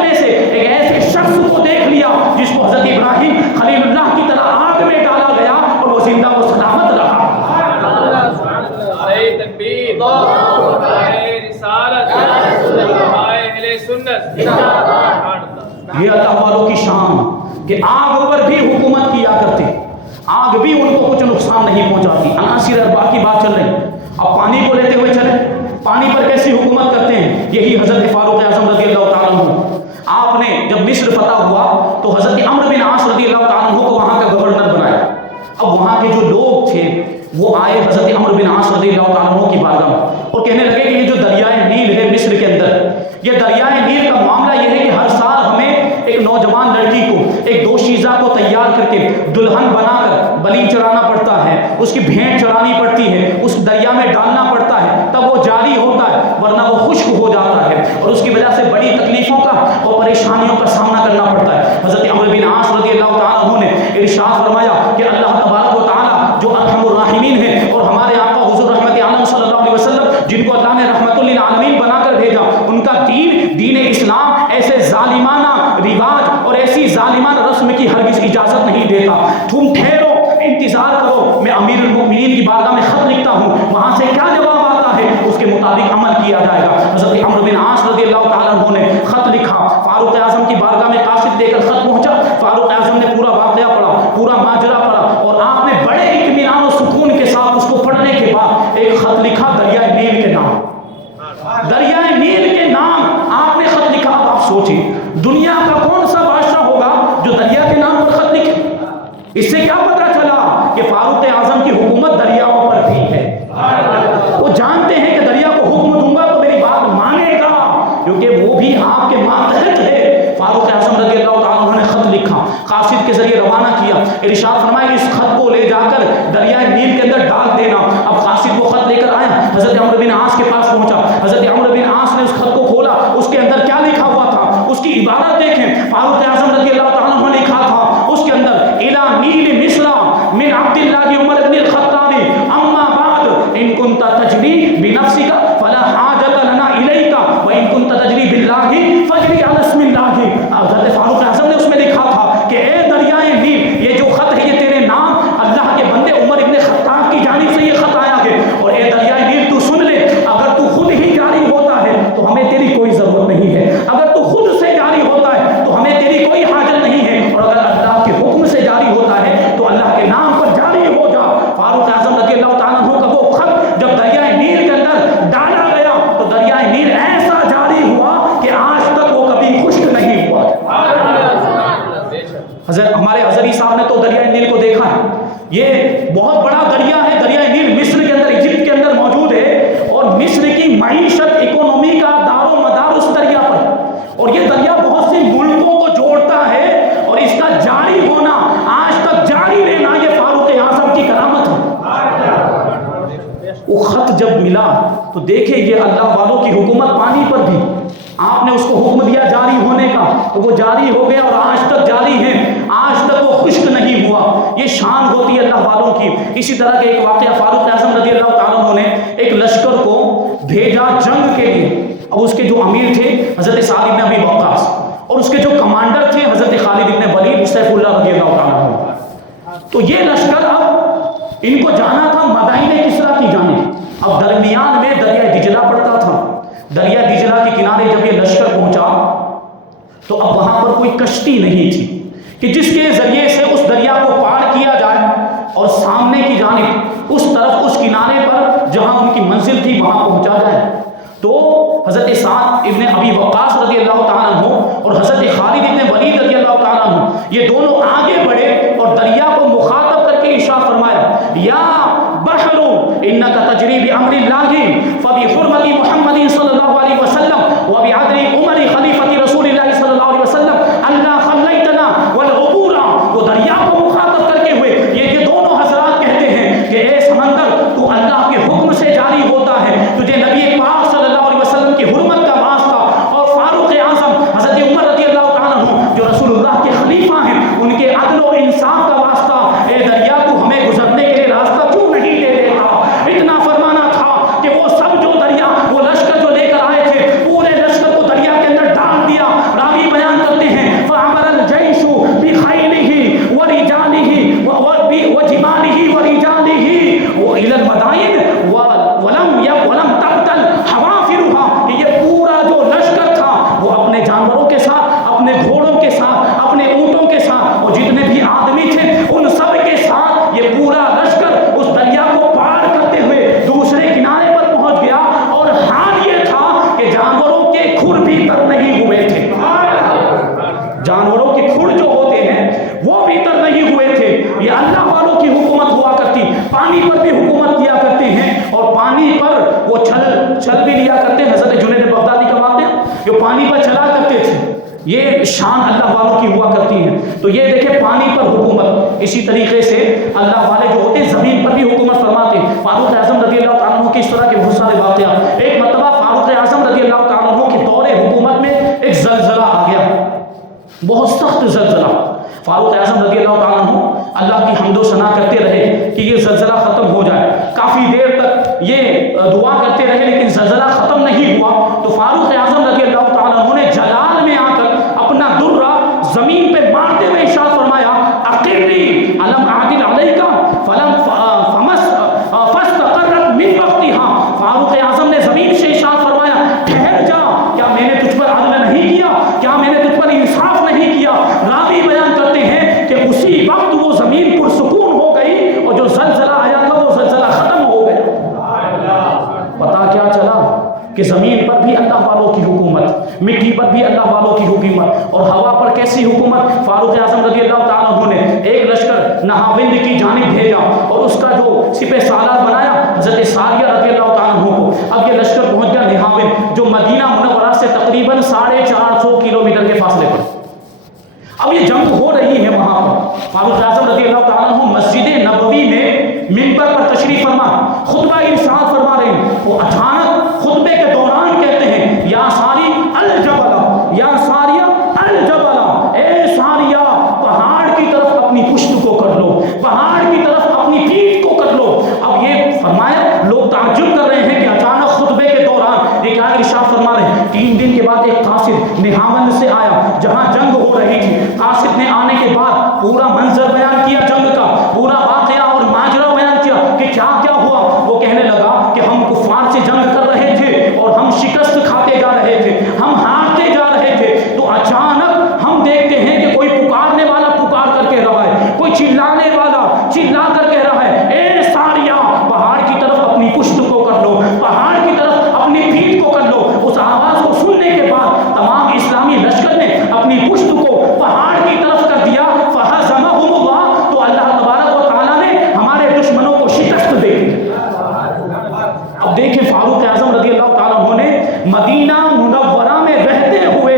میں سے ایک ایسے شخص کو دیکھ لیا جس کو حضرت ابراہیم خلیل اللہ کی طرح آگ میں ڈالا گیا اور وہ زندہ و سلامت رہا۔ تکبیر، رسالت، اہل سنت۔ یہ اللہ والوں کی شان کہ آگ پر بھی حکومت کیا کرتے، آگ بھی ان کو کچھ نقصان نہیں پہنچاتی۔ عناصر اربعہ کی بات چل رہی، اب پانی کو لیتے ہوئے چلیں، پانی پر کیسی حکومت کرتے ہیں؟ یہی حضرت فاروق اعظم رضی اللہ تعالیٰ عنہ، آپ نے جب مصر فتح ہوا تو حضرت عمرو بن عاص رضی اللہ تعالیٰ عنہ کو وہاں کا گورنر بنایا۔ اب وہاں کے جو لوگ تھے وہ آئے حضرت عمرو بن عاص رضی اللہ تعالیٰ عنہ کی بارگاہ میں اور کہنے لگے کہ یہ جو دریائے نیل ہے مصر کے اندر، یہ دریائے نیل کا معاملہ یہ ہے کہ ہر سال ہمیں ایک نوجوان لڑکی کو، ایک دوشیزہ کو تیار کر کے دلہن بنا کر بلی چڑھانا پڑتا ہے، اس کی بھینٹ چڑھانی پڑتی ہے، اس دریا میں ڈالنا پڑتا اور اس کی وجہ سے بڑی تکلیفوں کا اور پریشانیوں کا سامنا کرنا پڑتا ہے۔ حضرت عمرو بن عاص رضی اللہ تعالیٰ عنہ نے ارشاد فرمایا کہ اللہ تبارک و تعالیٰ جو ارحم الراحمین ہیں اور ہمارے آقا حضور رحمت عالم صلی اللہ علیہ وسلم جن کو اللہ نے رحمت للعالمین بنا کر بھیجا، ان کا دین اسلام ایسے ظالمانہ رواج اور ایسی ظالمانہ رسم کی ہرگز اجازت نہیں دیتا۔ تم ٹھہرو، انتظار کرو، میں امیر المؤمنین کی بارگاہ میں خط لکھتا ہوں، وہاں سے کیا جواب آتا ہے اس کے مطابق عمل کیا جائے گا۔ حضرت عمرو بن عاص رضی اللہ تعالیٰ عنہ نے خط لکھا، فاروق اعظم کی بارگاہ میں قاصد دے کر خط پہنچا۔ فاروق اعظم نے پورا واقعہ پڑھا، پورا ماجرا پڑھا، اور آپ نے بڑے اطمینان و سکون کے ساتھ اس کو پڑھنے کے بعد ایک خط لکھا دریائے نیل کے نام، دریائے نیل کے نام آپ نے خط لکھا۔ اب آپ سوچیں دنیا کا کون سا بادشاہ ہوگا جو دریا کے نام پر خط لکھے؟ اس سے کیا پتا چلا کہ فاروق اعظم کی حکومت دریاؤں پر بھی ہے۔ وہ جانتے ہیں کہ دریا کو حکم دوں گا تو میری بات مانے گا، کیونکہ وہ بھی آپ کے ماتحت ہے۔ فاروق اعظم رضی اللہ تعالیٰ عنہ نے خط لکھا، قاصد کے ذریعے روانہ کیا، ارشاد فرمایا اس خط کو لے جا کر دریائے نیل کے اندر ڈال دینا۔ اب قاصد وہ خط لے کر آیا، حضرت عمرو بن عاص کے پاس پہنچا۔ حضرت عمرو بن عاص نے اس خط کو کھولا، اس کے اندر کیا لکھا ہوا تھا، اس کی عبارت دیکھیں۔ فاروق اعظم رضی اللہ تعالیٰ عنہ نے لکھا تھا اس کے اندر الی نیل مصر من عبد اللہ عمر بن الخطاب اما بعد ان كنت تجری بنفسك فلا حاجت لنا الیک وان كنت تجری باللہ فاجری علی اسم اللہ۔ حضرت فاروق اعظم نے اس میں لکھا تھا کہ اے دریائے نیل، یہ جو خط ہے یہ تیرے نام اللہ کے بندے عمر ابن خطاب کی جانب سے یہ خط آیا ہے، اور اے دریائے نیل تو سن لے، اگر تو خود ہی جاری ہوتا ہے تو ہمیں تیری کوئی ضرورت نہیں ہے، اگر تو خود سے جاری ہوتا ہے تو ہمیں تیری کوئی حاجت نہیں ہے، اور اگر اللہ کے حکم سے جاری ہوتا ہے تو اللہ کے نام پر جاری ہو جا۔ فاروق اعظم رضی اللہ تعالیٰ عنہ کا وہ خط جب دریائے نیل کے اندر ڈالا گیا تو دریائے نیل ایسا جاری ہوا کہ آج تک وہ کبھی خشک نہیں ہوا۔ حضرت ہمارے حضری صاحب نے تو دریائے نیل کو دیکھا ہے، یہ بہت بڑا دریا ہے۔ دریائے نیل مصر کے اندر، ایجپٹ کے اندر موجود ہے، اور مصر کی معیشت، اکونومی کا دار و مدار اس دریا پر، اور یہ دریا بہت سی ملکوں کو جوڑتا ہے، اور اس کا جاری ہونا، آج تک جاری رہنا، یہ فاروق اعظم کی کرامت ہے۔ وہ خط جب ملا تو دیکھیں یہ اللہ والوں کی حکومت پانی پر بھی، آپ نے اس کو حکم دیا جاری ہونے کا تو وہ جاری ہو گیا، اور آج تک جاری ہے، آج تک وہ خشک نہیں ہوا۔ یہ شان ہوتی ہے اللہ والوں کی۔ اسی طرح کے ایک واقعہ فاروق اعظم رضی اللہ تعالیٰ عنہ نے ایک لشکر کو بھیجا جنگ کے لیے۔ اب اس کے جو امیر تھے حضرت سعد بن ابی وقاص، اور اس کے جو کمانڈر تھے حضرت خالد بن ولید سیف اللہ رضی اللہ تعالیٰ عنہ۔ تو یہ لشکر اب ان کو جانا تھا مدائن کسریٰ کی جانب۔ اب درمیان میں دریائے دجلہ پڑتا تھا۔ دریا دجلہ کے کنارے جب یہ لشکر پہنچا تو اب وہاں پر کوئی کشتی نہیں تھی کہ جس کے ذریعے سے اس دریا کو پار کیا جائے اور سامنے کی جانب اس طرف اس کنارے پر جہاں ان کی منزل تھی وہاں پہنچا جائے۔ تو حضرت سعد ابن ابی وقاص رضی اللہ تعالیٰ عنہ اور حضرت خالد ابن ولید رضی اللہ تعالیٰ عنہ یہ دونوں آگے بڑھے اور دریا کو مخاطب کر کے ارشاد فرمایا، یا بحر انک تجری بامر اللہ فبحرمت محمد صلی اللہ علیہ وسلم وبعدل عمر خلیفۃ رسول اللہ صلی اللہ علیہ وسلم اللہ خلیتنا والعبور۔ وہ دریا کو مخاطب کر کے ہوئے یہ دونوں حضرات کہتے ہیں کہ اے سمندر تو اللہ کے حکم سے جاری ہوتا ہے، تجھے نبی پاک صلی اللہ علیہ وسلم کی حرمت کا واسطہ اور فاروق اعظم حضرت عمر رضی اللہ تعالیٰ عنہ جو رسول اللہ کے خلیفہ ہیں ان کے عدل و انصاف کا واسطہ، اے دریا تو ہمیں گزرنے کے لیے راستہ کیوں نہیں دے دیتا؟ اتنا فرمانا تھا کہ وہ سب جو دریا، وہ لشکر جو لے کر آئے تھے پورے لشکر کو دریا کے اندر ڈال دیا۔ راوی بیان کرتے ہیں فَعَمَرَ الْجَيْشُ بِخَيْلِهِ وَرِجَالِهِ وَجِمَالِهِ وَرِجَالِهِ وَإِلَى الْمَدَائِنِ وَلَمْ تَقْتَلْ حَوَافِرُهَا۔ یہ پورا جو لشکر تھا وہ اپنے جانوروں کے ساتھ، اپنے گھوڑوں کے ساتھ، اپنے اونٹوں کے ساتھ اور جتنے بھی آدمی تھے ان سب کے ساتھ یہ پورا لشکر اس دریا کو پار کرتے ہوئے دوسرے کنارے پر پہنچ گیا، اور حال یہ تھا کہ جانوروں کے کھر بھی تر نہیں ہوئے تھے۔ جانوروں کے کھر جو ہوتے ہیں وہ بھی تر نہیں ہوئے تھے۔ یہ اللہ والوں کی حکومت ہوا کرتی، پانی پر بھی حکومت کیا کرتے ہیں، اور پانی پر وہ چھل بھی لیا کرتے ہیں۔ حضرت جنید بغدادی کا واقعہ جو پانی پر چلا کرتے تھے، یہ شان اللہ والوں کی ہوا کرتی ہے۔ تو یہ دیکھیں پانی پر حکومت، اسی طریقے سے اللہ والے جو ہوتے ہیں زمین پر بھی حکومت فرماتے ہیں۔ فاروق اعظم رضی اللہ تعالیٰ عنہ کی اس طرح کے بہت سارے واقعات۔ ایک مرتبہ فاروق اعظم رضی اللہ تعالیٰ عنہ کے دور بہت سخت زلزلہ. فاروق اعظم رضی اللہ تعالیٰ عنہ اللہ کی حمد و ثنا کرتے رہے کہ یہ زلزلہ ختم ہو جائے. کافی دیر تک یہ دعا کرتے رہے لیکن زلزلہ ختم نہیں ہوا. تو فاروق اعظم رضی اللہ تعالیٰ عنہ نے جلال میں آ کر اپنا درہ زمین پہ مارتے ہوئے ارشاد فرمایا اقرنی الم اعدل علیک فلم فاستقرت من وقتها. فاروق اعظم نے زمین سے ارشاد فرمایا ٹھہر جا، کیا میں نے تجھ پر عدل نہیں کیا؟ کیا میں نے تجھ پر انصاف نہیں کیا؟ راوی بیان کرتے ہیں کہ اسی وقت وہ زمین پرسکون ہو گئی اور جو زلزلہ آیا تھا وہ زلزلہ ختم ہو گیا. پتا کیا چلا کہ زمین پر بھی اللہ والوں کی حکومت، مٹی پر بھی اللہ والوں کی حکومت، اور ہوا پر کیسی حکومت. فاروق اعظم رضی اللہ تعالیٰ عنہ نے ایک لشکر نہاوند کی جانب بھیجا اور اس کا جو سپہ سالار بنایا حضرت ساریہ رضی اللہ تعالیٰ عنہ کو. اب یہ لشکر پہنچ گیا نہاوند جو مدینہ منورہ سے تقریباً 450 کلومیٹر کے فاصلے پر. اب یہ جنگ ہو رہی ہے وہاں پر. فاروق اعظم رضی اللہ تعالیٰ عنہ مسجد نبوی میں منبر پر تشریف فرما خطبہ ارشاد فرما رہے ہیں. وہ اچانک خطبے کے دوران کہتے ہیں یا ساری الجبل، یا ساریہ الجبل، اے ساریہ پہاڑ کی طرف اپنی پشت کو کر لو، پہاڑ کی طرف اپنی پیٹھ کو کر لو. اب یہ فرمایا لوگ تعجب کر رہے ہیں کہ اچانک خطبے کے دوران یہ کیا ارشاد فرما رہے ہیں. 3 دن کے بعد ایک قاصد نہاوند سے آیا جہاں جنگ ہو رہی تھی. قاصد نے آنے کے بعد پورا منظر بیان کیا جنگ کا، پورا واقعہ اور ماجرا بیان کیا کہ کیا کیا ہوا. وہ کہنے لگا کہ ہم کفار سے جنگ کر رہے تھے اور ہم شکست کھاتے جا رہے تھے، ہم ہارتے جا رہے تھے. تو اچانک ہم دیکھتے ہیں کہ کوئی پکارنے والا پکار کر کہہ رہا ہے، کوئی چلانے والا چلا کر کہہ رہا ہے اے ساریہ پہاڑ کی طرف اپنی پشت کو کر لو، پہاڑ کی طرف اپنی پیٹھ کو کر لو. اس آواز کو سننے کے بعد تمام اسلامی لشکر نے اپنی پشت کو پہاڑ کی طرف کر دیا. فہزمہم اللہ، تو اللہ تبارک و تعالیٰ نے ہمارے دشمنوں کو شکست دے دی. اب دیکھیں فاروق اعظم رضی اللہ تعالیٰ عنہ نے مدینہ منورہ میں رہتے ہوئے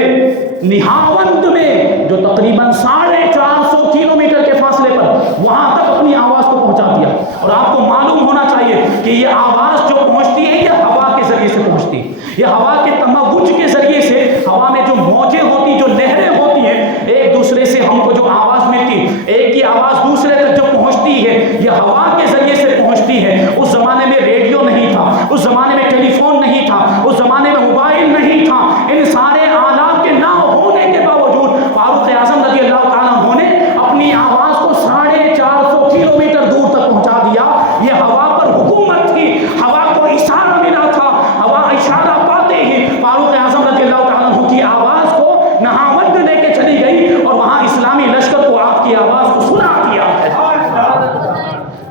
نہاوند میں جو تقریباً 450 کلومیٹر کے فاصلے پر وہاں تک اپنی آواز کو پہنچا دیا. اور آپ کو معلوم ہونا چاہیے کہ یہ آواز جو پہنچتی ہے یہ ہوا کے ذریعے سے پہنچتی ہے. یہ ہوا کے تموج کے ذریعے سے، ہوا میں جو موجیں ہوتی، جو لہریں ہوتی ہیں، ایک دوسرے سے ہم کو جو آواز ملتی، ایک کی آواز دوسرے تک جو پہنچتی ہے یہ ہوا کے ذریعے سے پہنچتی ہے. اس زمانے میں ریڈیو نہیں تھا، اس زمانے میں ٹیلی فون نہیں تھا، اس زمانے میں موبائل نہیں تھا. ان سارے آلات کے نہ ہونے کے باوجود فاروق اعظم رضی اللہ تعالیٰ عنہ نے اپنی آواز کو 450 کلومیٹر دور تک پہنچا دیا. یہ ہوا پر حکومت تھی، ہوا کو اشارہ ملا تھا. ہوا اشارہ پاتے ہی فاروق اعظم رضی اللہ تعالیٰ عنہ کی آواز کو نہاوند لے کے چلی گئی اور وہاں اسلامی لشکر کو آپ کی آواز کو سنا دیا.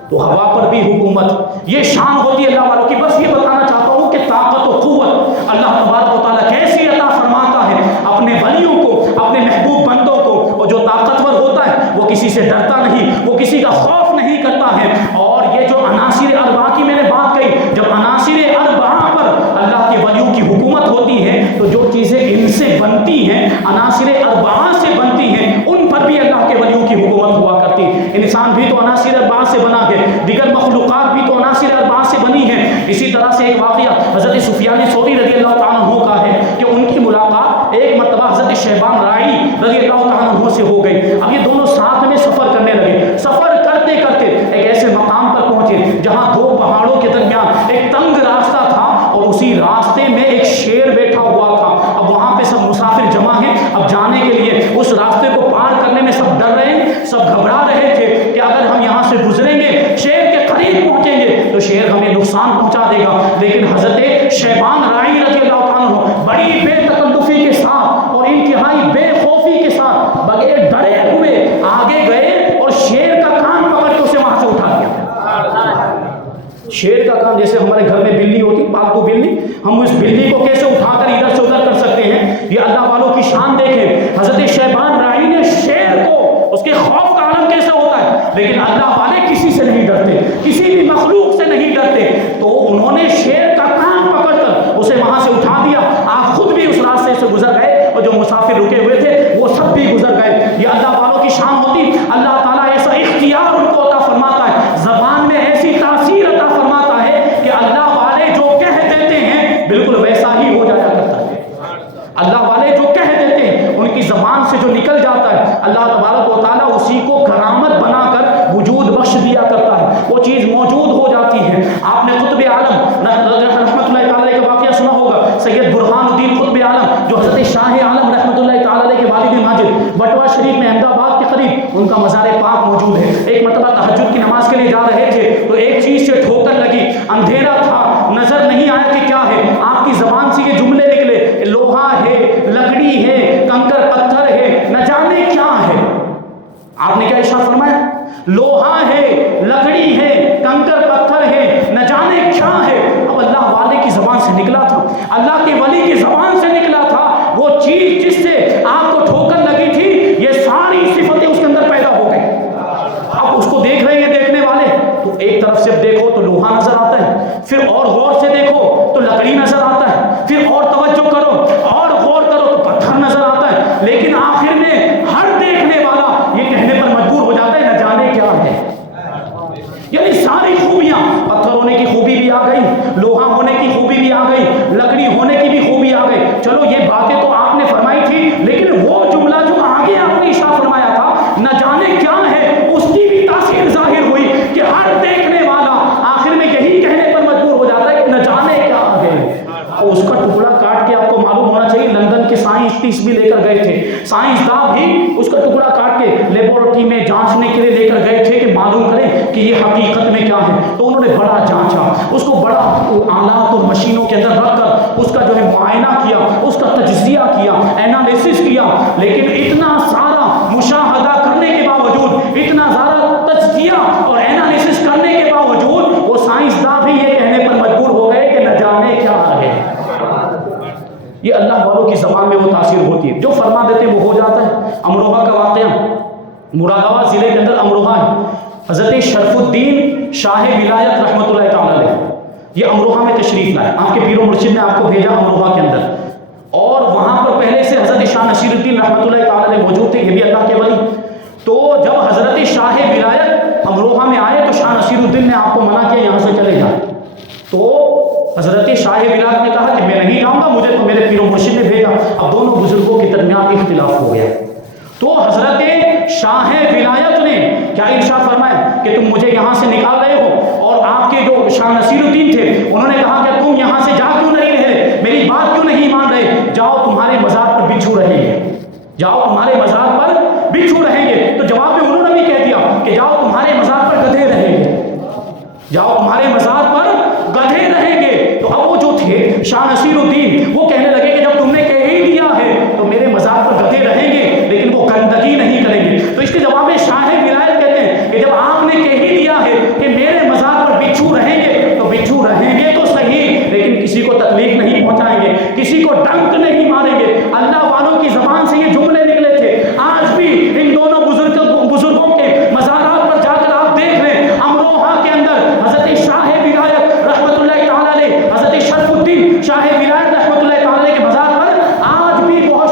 تو ہوا پر بھی حکومت، یہ شان ہوتی ہے اللہ والوں کی. بس یہ بتانا چاہتا ہوں کہ طاقت و قوت اللہ تبارک و تعالیٰ کیسی عطا فرماتا ہے اپنے ولیوں کو، اپنے محبوب بندوں کو. اور جو طاقتور ہوتا ہے وہ کسی سے ڈرتا نہیں، وہ کسی کا خوف نہیں کرتا ہے. اور یہ جو عناصر اربعہ کی میں نے بات کہی، جب عناصر اربعہ پر اللہ کے ولیوں کی حکومت ہوتی ہے تو جو چیزیں ان سے بنتی ہیں، عناصر اربعہ سے بنتی ہیں، ان پر بھی اللہ کے ولیوں کی حکومت ہوا کرتی. انسان بھی تو عناصر اربعہ سے بنا ہے، دیگر مخلوقات بھی تو عناصر اربعہ سے بنی ہیں. اسی طرح سے ایک واقعہ حضرت سفیان ثوری رضی اللہ تعالیٰ عنہ کا ہے کہ ان کی ملاقات ایک مرتبہ حضرت شیبان رائی رضی اللہ تعالیٰ عنہ سے ہو گئی. اب یہ دونوں ساتھ میں سفر کرنے لگے. سفر کرتے کرتے ایک ایسے مقام پر پہنچے جہاں 2 پہاڑوں کے درمیان ایک تنگ راستہ تھا اور اسی راستے میں ایک شیر بیٹھا ہوا تھا. اب وہاں پہ سب مسافر جمع ہیں. اب جانے کے لیے اس راستے کو پار کرنے میں سب ڈر رہے ہیں، سب گھبرا رہے تھے کہ اگر ہم یہاں سے گزریں گے، شیر کے قریب پہنچیں گے تو شیر ہمیں نقصان پہنچا دے گا. لیکن حضرت شیبان رائی رضی اللہ تعالیٰ عنہ بڑی بے تکلفی کے ساتھ اور انتہائی بے خوفی کے ساتھ بغیر ڈرے ہوئے آگے گئے اور شیر کا کان پکڑ کے اسے وہاں سے اٹھا دیا. شیر کا کان، جیسے ہمارے گھر میں بلی ہوتی، پالتو بلی، ہم اس بلی کو کیسے اٹھا کر ادھر سے ادھر کر سکتے ہیں. یہ اللہ والوں کی شان دیکھیں. حضرت شیبان رائی نے شیر کو، اس کے خوف کا عالم کیسے ہوتا ہے، لیکن اللہ والے کسی سے نہیں ڈرتے، کسی بھی مخلوق سے نہیں ڈرتے. تو انہوں نے شیر کا کان پکڑ کر اسے وہاں سے اٹھا دیا. آپ خود بھی اس راستے سے گزر گئے اور جو مسافر رکے ہوئے تھے وہ سب بھی گزر گئے. یہ اللہ والوں کی شان ہوتی. اللہ تعالیٰ ایسا اختیار ان کو عطا فرماتا ہے، زبان میں ایسی تاثیر عطا فرماتا ہے کہ اللہ والے جو کہہ دیتے ہیں بالکل ویسا ہی ہو جایا کرتا ہے. اللہ والے جو کہہ دیتے ہیں ان کی زبان سے جو نکل جاتا ہے اللہ تبارک و تعالیٰ اسی کو کرامت بنا کر وجود بخش دیا کرتا ہے، وہ چیز موجود ہو جاتی ہے۔ آپ نے قطب عالم رحمۃ اللہ تعالیٰ کا واقعہ سنا ہوگا، سید برہان الدین قطب عالم جو حضرت شاہ عالم رحمۃ اللہ تعالیٰ کے والد ماجد بٹوا شریف میں احمد آباد کے قریب ان کا مزار پاک موجود ہے۔ ایک مرتبہ تہجد کی نماز کے لیے جا رہے تھے تو ایک چیز سے ٹھوکر لگی، اندھیرا تھا، نظر نہیں آیا کہ کیا ہے، آپ کی زبان سے یہ جملے نکلے، لوہا ہے، لکڑی ہے، کنکر پتھر ہے، نہ جانے کیا ہے۔ آپ نے کیا ارشاد فرمایا؟ لوہا ہے، لکڑی ہے، کنکر پتھر ہے، نہ جانے کیا ہے۔ اب اللہ والے کی زبان سے نکلا تھا، اللہ کے ولی کی زبان سے نکلا تھا، وہ چیز جس سے آپ کو ٹھوکر لگی تھی، یہ ساری صفتیں اس کے اندر پیدا ہو گئی۔ اب اس کو دیکھ رہے ہیں دیکھنے والے، تو ایک طرف سے دیکھو تو لوہا نظر آتا ہے، پھر اور غور سے دیکھو تو لکڑی نظر آتا ہے، پھر اور توجہ کرو اور غور کرو تو پتھر نظر آتا ہے، لیکن آخر میں ہر دیکھنے والا یہ کہنے پر مجبور ہو جاتا ہے نہ جانے کیا ہے۔ یعنی ساری خوبیاں، پتھر ہونے کی خوبی بھی آ گئی، لوہا ہونے کی خوبی بھی آ گئی، لکڑی ہونے کی بھی خوبی آ گئی۔ چلو یہ باتیں تو آپ نے فرمائی تھی، لیکن وہ جملہ جو آگے آپ نے ارشاد فرمایا تھا نہ جانے کیا ہے، اس کی بھی تاثیر ظاہر ہوئی کہ ہر دیکھنے والا آخر میں یہی کہنے پر مجبور ہو جاتا ہے کہ نہ جانے کیا ہے۔ اور اس کا ٹکڑا کاٹ کے آپ کو معلوم ہونا چاہیے، لندن کے سائنسٹسٹ بھی لے کر گئے تھے، سائنسداں بھی اس کا ٹکڑا کاٹ کے لیبورٹری میں جانچنے کے لیے لے کر گئے تھے کہ معلوم کریں کہ یہ حقیقت میں کیا ہے۔ تو انہوں نے بڑا جانچا، اس کو بڑا آلات اور مشینوں کے اندر رکھ کر اس کا جو ہے معائنہ کیا، اس کا تجزیہ کیا، اینالیسس کیا، لیکن اتنا سارا مشاہدہ کرنے کے باوجود، اتنا سارا تجزیہ اور اینالیسس کرنے کے باوجود وہ سائنسداں بھی یہ کہنے پر مجبور ہو گئے کہ نہ جانے کیا ہے۔ یہ اللہ والوں کی زبان میں وہ تاثیر ہوتی ہے، جو فرما دیتے ہیں وہ ہو جاتا ہے۔ امروہہ کا واقعہ، مراد آباد ضلع کے اندر امروہہ ہے، حضرت شرف الدین شاہ ولایت رحمۃ اللہ تعالی علیہ یہ امروہہ میں تشریف لائے، آپ کے پیر و مرشد نے آپ کو بھیجا امروہہ کے اندر، اور وہاں پر پہلے سے حضرت شاہ نصیر الدین رحمۃ اللہ تعالی علیہ موجود تھے، یہ بھی اللہ کے ولی۔ تو جب حضرت شاہ ولایت امروہہ میں آئے تو شاہ نصیر الدین نے آپ کو منع کیا یہاں سے چلے جائیں، تو حضرت شاہ ولایت نے کہا کہ میں نہیں جاؤں گا، مجھے تو میرے پیر و مرشد نے بھیجا۔ اب دونوں بزرگوں کے درمیان اختلاف ہو گیا، تو حضرت شاہ ولایت نے کیا ارشاد فرمایا کہ تم مجھے یہاں سے نکال رہے ہو، اور آپ کے جو شاہ نصیر الدین تھے انہوں نے کہا کہ تم یہاں سے جا کیوں نہیں رہے، میری بات کیوں نہیں مان رہے، جاؤ تمہارے مزار پر بچھو رہیں گے، جاؤ تمہارے مزار پر بچھو رہیں گے۔ تو جواب میں انہوں نے بھی کہہ دیا کہ جاؤ تمہارے مزار پر گدھے رہیں گے، جاؤ تمہارے مزار پر گدھے رہیں گے۔ تو اب وہ جو تھے شاہ نصیر الدین وہ کہنے لگے کہ جب تم نے کہہ ہی دیا ہے تو میرے مزار پر گدھے رہیں گے لیکن وہ گندگی نہیں کریں گے۔ تو اس کے جواب میں شاہ ولایت کہتے ہیں کہ جب آپ نے کہہ ہی دیا ہے کہ میرے مزار پر بچھو رہیں گے تو بچھو رہیں گے تو صحیح، لیکن کسی کو تکلیف نہیں پہنچائیں گے، کسی کو ڈنک نہیں ماریں گے۔ اللہ والوں کی زبان سے یہ جملے نکلے تھے۔ آج بھی ان دونوں بزرگوں کے مزارات پر جا کر آپ دیکھ رہے ہیں، امروہہ کے اندر حضرت شاہ ولایت رحمۃ اللہ تعالی علیہ، حضرت شرف الدین شاہ ولایت رحمۃ اللہ تعالی علیہ کے مزار پر آج بھی بہت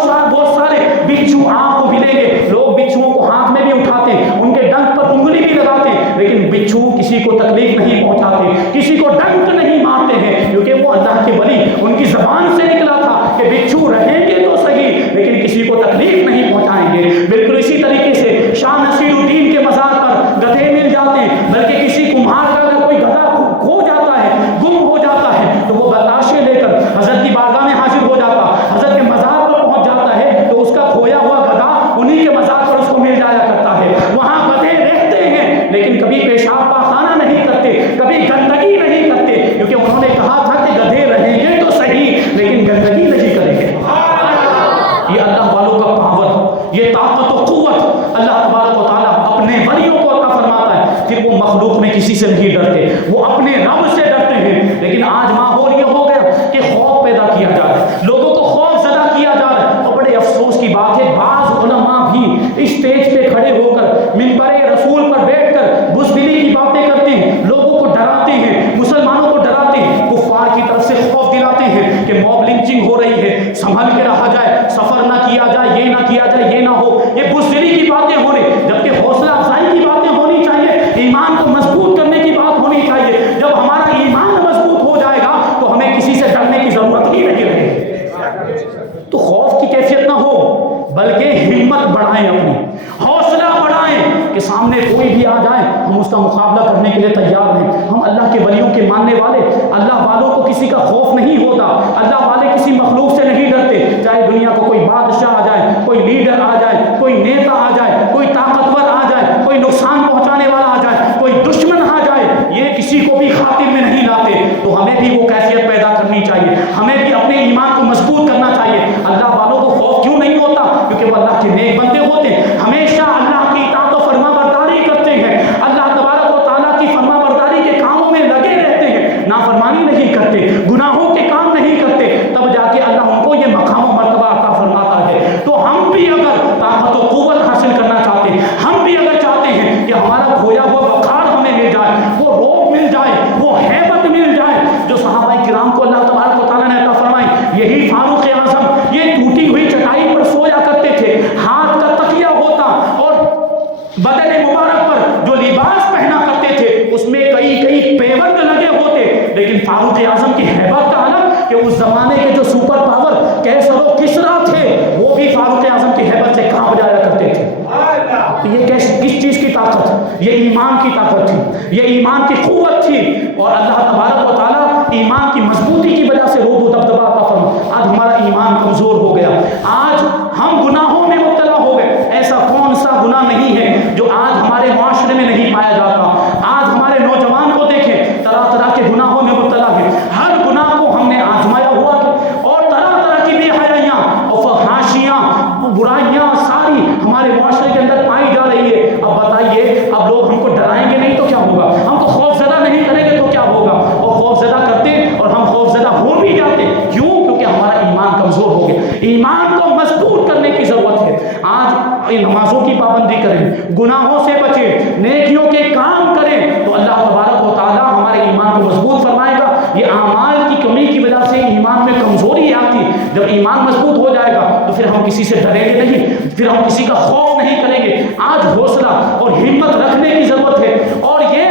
سارے بچھو آپ کو ملیں گے۔ لوگ بچھوؤں کو ہاتھ میں بھی اٹھاتے ہیں، ان کے ڈنک پر انگلی بھی لگاتے ہیں، لیکن بچھو کسی کو تکلیف نہیں پہنچاتے، کسی کو ڈنک نہیں مارتے ہیں، کیونکہ وہ اللہ کے ولی ان کی زبان سے نکلا تھا کہ بچھو رہیں گے تو صحیح لیکن کسی کو تکلیف نہیں پہنچائیں گے۔ بالکل اسی طریقے سے شاہ نصیر الدین کے مزار پر گدھے مل جاتے ہیں، بلکہ کسی کمہار کا اگر کوئی گدھا کھو جاتا ہے، گم ہو جاتا ہے تو وہ بتاشے لے کر حضرت کی بارگاہ میں حاضر ہو جاتا، حضرت کے مزار پر پہنچ جاتا ہے تو اس کا کھویا ہوا گدھا انہی کے مزار پر اس کو مل جایا کرتا ہے۔ وہاں گدھے رہتے ہیں لیکن کبھی پیشاب پاخانہ نہیں کرتے، کبھی گندگی نہیں کرتے، کیونکہ انہوں نے کہا تھا کہ گدھے رہیں گے تو صحیح لیکن گندگی نہیں کریں گے۔ یہ اللہ والوں کا پاور، یہ طاقت و قوت اللہ تبارک و تعالیٰ اپنے ولیوں کو عطا فرماتا ہے۔ پھر وہ مخلوق میں کسی سے نہیں ڈرتے، وہ اپنے رب سے ڈرتے ہیں۔ لیکن آج ماحول یہ ہو گیا کہ خوف پیدا کیا جا رہا ہے، لوگوں کو خوف زدہ کیا جا رہا ہے۔ اور بڑے افسوس کی بات ہے بعض علماء بھی اسٹیج پہ کھڑے ہو کر منبر رسول پر بیٹھ کر بزدلی کی باتیں کرتے ہیں، لوگوں کو ڈراتے ہیں، مسلمانوں کو ڈراتے ہیں، کفار کی طرف سے خوف دلاتے ہیں کہ موب لنچنگ ہو رہی ہے، سنبھل کے رہا جائے، سفر نہ کیا جائے، یہ نہ کیا جائے، یہ نہ ہو۔ یہ بزدلی کی باتیں ہو رہی، جبکہ حوصلہ افزائی کی باتیں ہونی چاہیے، ایمان کو مضبوط کرنے کی بات ہونی چاہیے۔ جب ہمارا ایمان مضبوط ہو جائے گا تو ہمیں کسی سے ڈرنے کی ضرورت ہی نہیں رہے گی۔ تو خوف کی کیفیت نہ ہو، بلکہ ہمت بڑھائیں، اپنی حوصلہ بڑھائیں کہ سامنے کوئی بھی آ جائے ہم اس کا مقابلہ کرنے کے لیے تیار ہیں۔ ہم اللہ کے ولیوں کے ماننے والے، اللہ والوں کو کسی کا خوف نہیں ہوتا، اللہ والے کسی مخلوق سے نہیں ڈرتے، چاہے دنیا کو کوئی بادشاہ آ جائے، کوئی لیڈر آ جائے، کوئی نیتا آ جائے، کوئی طاقتور آ جائے، کوئی نقصان پہنچانے والا آ جائے، کوئی دشمن آ جائے، یہ کسی کو بھی خاطر میں نہیں لاتے۔ تو ہمیں بھی وہ کیفیت پیدا کرنی چاہیے، ہمیں بھی اپنے ایمان کو مضبوط کرنا چاہیے۔ اللہ والوں کو خوف کیوں نہیں ہوتا؟ کیونکہ وہ اللہ کے نیک بندے ہوتے ہیں، ہمیشہ اللہ کی اطاعت و فرما برداری کرتے ہیں، اللہ تبارک و تعالیٰ کی فرما برداری کے کاموں میں لگے رہتے ہیں، نافرمانی نہیں کرتے، گناہوں کے کام نہیں کرتے، تب جا کے اللہ ان کو یہ مقام و مرتبہ عطا فرماتا ہے۔ تو ہم بھی اگر طاقت و قوت حاصل کرنا چاہتے ہیں، ہم بھی اگر چاہتے ہیں کہ ہمارا کھویا ہوا وقار ہمیں مل جائے، وہ روب مل جائے، وہ ہیبت مل جائے جو صحابہ کرام کو اللہ تبارک و تعالیٰ نے عطا فرمائی۔ یہی فاروق اعظم یہ ٹوٹی ہوئی چٹائی پر سویا کرتے تھے، ہاتھ کا تکیہ ہوتا اور بدن مبارک پر جو لباس پہنا کرتے تھے اس میں کئی پیوند لگے ہوتے، لیکن فاروق اعظم کی ہیبت کا عالم کہ اس زمانے کے جو سپر پاور کیسر و کسریٰ تھے وہ بھی فاروق اعظم کی ہیبت سے کانپ جایا کرتے تھے۔ تو یہ کس چیز کی طاقت؟ یہ ایمان کی طاقت تھی، یہ ایمان کی قوت تھی، اور اللہ تبارک و تعالیٰ ایمان کی مضبوطی کی وجہ سے روب و دبدبا عطا فرما۔ آج ہمارا ایمان کمزور ہو گیا، آج ہم گناہوں میں مبتلا ہو گئے۔ ایسا کون سا گناہ نہیں ہے جو آج ہمارے معاشرے میں نہیں پایا جاتا؟ آج ہمارے نوجوان کو دیکھیں، طرح طرح کے گناہوں میں مبتلا ہے، ہر گناہ کو ہم نے آزمایا ہوا ہے، اور طرح طرح کی بے حیائیاں اور فحاشیاں، برائیاں ساری ہمارے معاشرے کے اندر پائی جا رہی ہے۔ اب بتائیے، اب لوگ ہم کو ڈرائیں گے نہیں تو کیا ہوگا؟ ہم کو خوف زدہ نہیں کریں گے تو کیا ہوگا؟ اور خوف زدہ کرتے اور ہم خوف زدہ ہو بھی جاتے، کیوں؟ کیونکہ ہمارا ایمان کمزور ہو گیا۔ ایمان کو مضبوط کرنے کی ضرورت ہے۔ آج نمازوں کی پابندی کریں، گناہوں سے بچیں، نیکیوں کے کام کریں، تو اللہ تبارک و تعالیٰ ہمارے ایمان کو مضبوط فرمائے گا۔ یہ اعمال کی کمی کی وجہ سے ایمان میں کمزوری آتی، جب ایمان مضبوط ہو جائے گا تو پھر ہم کسی سے ڈریں گے نہیں، پھر ہم کسی کا خوف نہیں کریں گے۔ آج حوصلہ اور ہمت رکھنے کی ضرورت ہے، اور یہ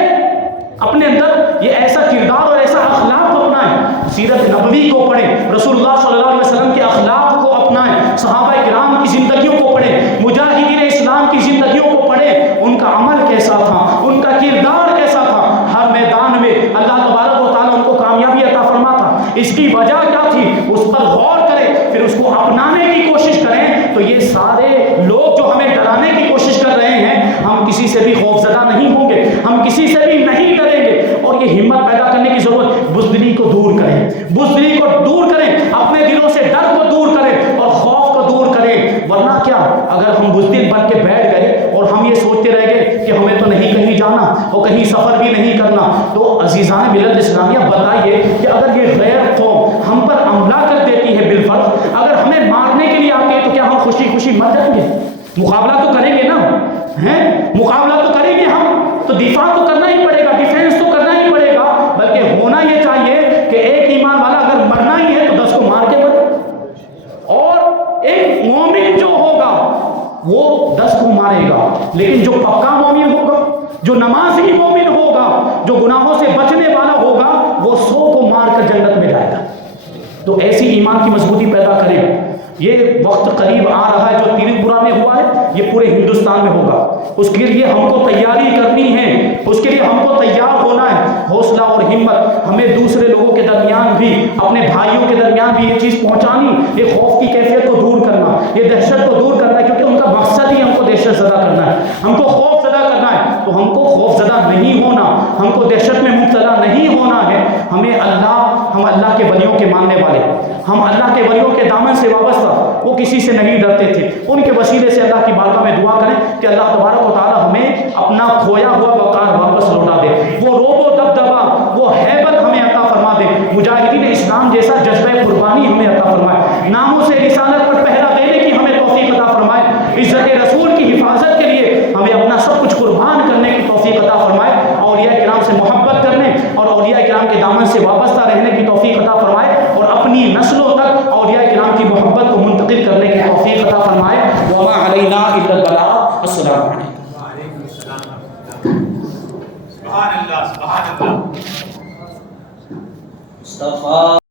اپنے اندر یہ ایسا کردار اور ایسا اخلاق اپنائیں، سیرت نبوی کو پڑھیں، رسول اللہ صلی اللہ علیہ وسلم کے اخلاق کو اپنائیں، صحابہ کرام کی زندگیوں کو پڑھیں، مجاہدین اسلام کی زندگیوں کو پڑھیں، ان کا عمل کیسا تھا، ان کا کردار کیسا تھا، ہر میدان میں اللہ تبارک و تعالیٰ ان کو کامیابی عطا فرماتا۔ اس کی وجہ کیا تھی؟ اس پر غور کریں، پھر اس کو اپنانے کی کوشش کریں، تو یہ سارے لوگ جو ہمیں ڈرانے کی کوشش کر رہے ہیں، ہم کسی سے بھی خوف زدہ نہیں ہوں گے، ہم کسی سے بھی نہیں ڈریں گے۔ اور یہ ہمت پیدا کرنے کی ضرورت، بزدلی کو دور کریں، بزدلی کو دور کریں، اپنے دلوں سے ڈر کو دور کریں اور خوف کو دور کریں۔ ورنہ کیا، اگر ہم بزدل بن کے بیٹھ گئے اور ہم یہ سوچتے رہ گئے کہ ہمیں تو نہیں کہیں جانا اور کہیں سفر بھی نہیں کرنا، تو عزیزان ملت اسلامیہ بتائیے کہ اگر یہ غیر قوم ہم پر حملہ کر دیتی ہے بالفرض، اگر ہمیں مارنے کے لیے آتی ہے، تو کیا ہم خوشی خوشی مر جائیں گے؟ مقابلہ تو کریں گے نا، مقابلہ تو کریں گے ہم، تو دفاع تو کرنا ہی پڑے گا، ڈیفینس تو کرنا ہی پڑے گا۔ بلکہ ہونا یہ چاہیے کہ ایک ایمان والا اگر مرنا ہی ہے تو 10 کو مار کے مرے، اور ایک مومن جو ہوگا وہ 10 کو مارے گا، لیکن جو پکا مومن ہوگا، جو نمازی مومن ہوگا، جو گناہوں سے بچنے والا ہوگا، وہ 100 کو مار کر جنت میں جائے گا۔ تو ایسی ایمان کی مضبوطی پیدا کریں۔ یہ وقت قریب آ رہا ہے، جو تریپورہ میں ہوا ہے یہ پورے ہندوستان میں ہوگا، اس کے لیے ہم کو تیاری کرنی ہے، اس کے لیے ہم کو تیار ہونا ہے۔ حوصلہ اور ہمت، ہمیں دوسرے لوگوں کے درمیان بھی، اپنے بھائیوں کے درمیان بھی یہ چیز پہنچانی، یہ خوف کی کیفیت کو دور کرنا، یہ دہشت کو دور کرنا ہے، کیونکہ ان کا مقصد ہی ہم کو دہشت زدہ کرنا ہے، ہم کو خوف زدہ کرنا ہے۔ تو ہم کو خوف زدہ نہیں ہونا، ہم کو دہشت میں مبتلا نہیں ہونا ہے۔ ہم اللہ کے ولیوں کے ماننے والے، ہم اللہ کے ولیوں کے دامن سے وابستہ، وہ کسی سے نہیں ڈرتے تھے۔ ان کے وسیلے سے اللہ کی بارگاہ میں دعا کریں کہ اللہ تبارک و تعالی ہمیں اپنا کھویا ہوا وقار واپس لوٹا دے، وہ روب و دبدبا، وہ ہیبت ہمیں عطا فرما دے، مجاہدین اسلام جیسا جذبہ قربانی ہمیں عطا فرمائے، ناموں سے رسالت پر پہرا دینے کی ہمیں توفیق عطا فرمائے، عزت رسول کی حفاظت کے لیے ہمیں اپنا سب کچھ قربان کرنے کی توفیق عطا فرمائے، اولیاء کرام سے محبت کرنے اور اولیاء کرام کے دامن سے وابستہ رہنے کی توفیق عطا فرمائے، اور اپنی نسلوں تک اولیاء کرام کی محبت کو منتقل کرنے کی توفیق عطا فرمائے۔ وما علینا الا البلاغ۔ السلام علیکم۔ سبحان اللہ، سبحان اللہ۔ مصطفیٰ